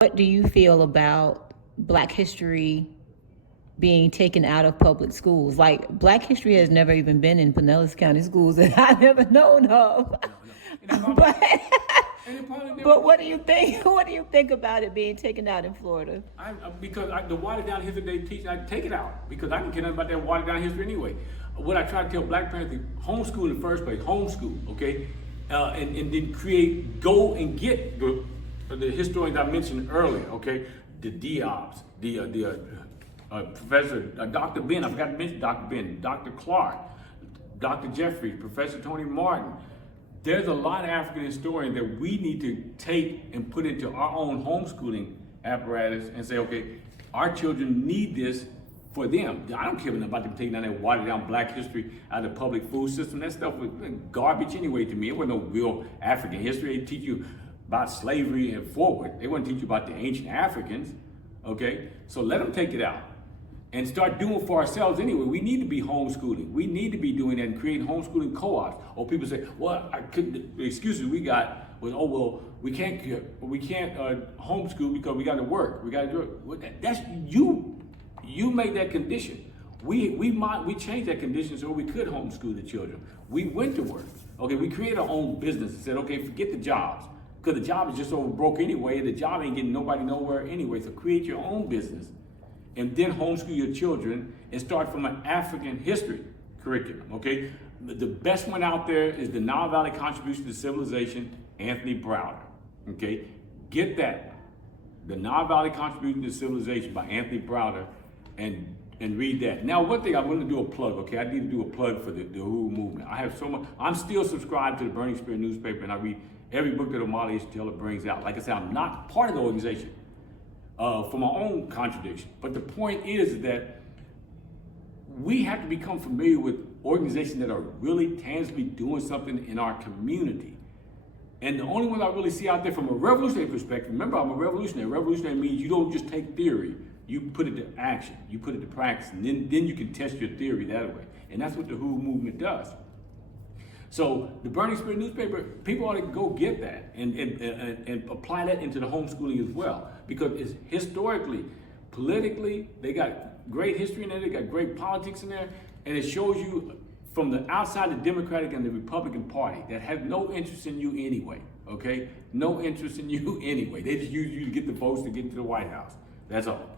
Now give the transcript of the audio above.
What do you feel about Black history being taken out of public schools? Like, Black history has never even been in Pinellas County schools that I've ever known of. but but what do you think? What do you think about it being taken out in Florida? Because the watered down history they teach, I take it out because I didn't care nothing about that watered down history anyway. What I try to tell Black parents, homeschool in the first place, homeschool, okay, and then go and get the historians I mentioned earlier, okay, the Diobs, Professor Dr. Ben, I forgot to mention Dr. Ben, Dr. Clark, Dr. Jeffries, Professor Tony Martin. There's a lot of African historians that we need to take and put into our own homeschooling apparatus and say, okay, our children need this for them. I don't care about them taking down that watered down Black history out of the public food system. That stuff was garbage anyway to me. It wasn't no real African history. They teach you about slavery and forward. They wouldn't teach you about the ancient Africans, okay? So let them take it out and start doing for ourselves anyway. We need to be homeschooling. We need to be doing that and creating homeschooling co-ops. Or people say, well, I couldn't, the excuses we got was, oh, well, we can't homeschool because we got to work. We got to do it. Well, that's you. You made that condition. We changed that condition so we could homeschool the children. We went to work. Okay, we created our own business and said, okay, forget the jobs. Because the job is just over broke anyway. The job ain't getting nobody nowhere anyway. So create your own business and then homeschool your children and start from an African history curriculum, okay? The best one out there is the Nile Valley Contribution to Civilization, Anthony Browder, okay? Get that, the Nile Valley Contribution to Civilization by Anthony Browder, and read that. Now, one thing I'm going to do a plug, okay? I need to do a plug for the Uhuru movement. I have so much, I'm still subscribed to the Burning Spear newspaper, and I read every book that Omali H. Taylor brings out. Like I said, I'm not part of the organization for my own contradiction. But the point is that we have to become familiar with organizations that are really tangibly doing something in our community. And the only one I really see out there from a revolutionary perspective, remember I'm a revolutionary. Revolutionary means you don't just take theory, you put it to action, you put it to practice, and then you can test your theory that way. And that's what the Who movement does. So the Burning Spear newspaper, people ought to go get that and apply that into the homeschooling as well. Because it's historically, politically, they got great history in there, they got great politics in there, and it shows you from the outside the Democratic and the Republican Party that have no interest in you anyway, okay? No interest in you anyway. They just use you to get the votes to get into the White House. That's all.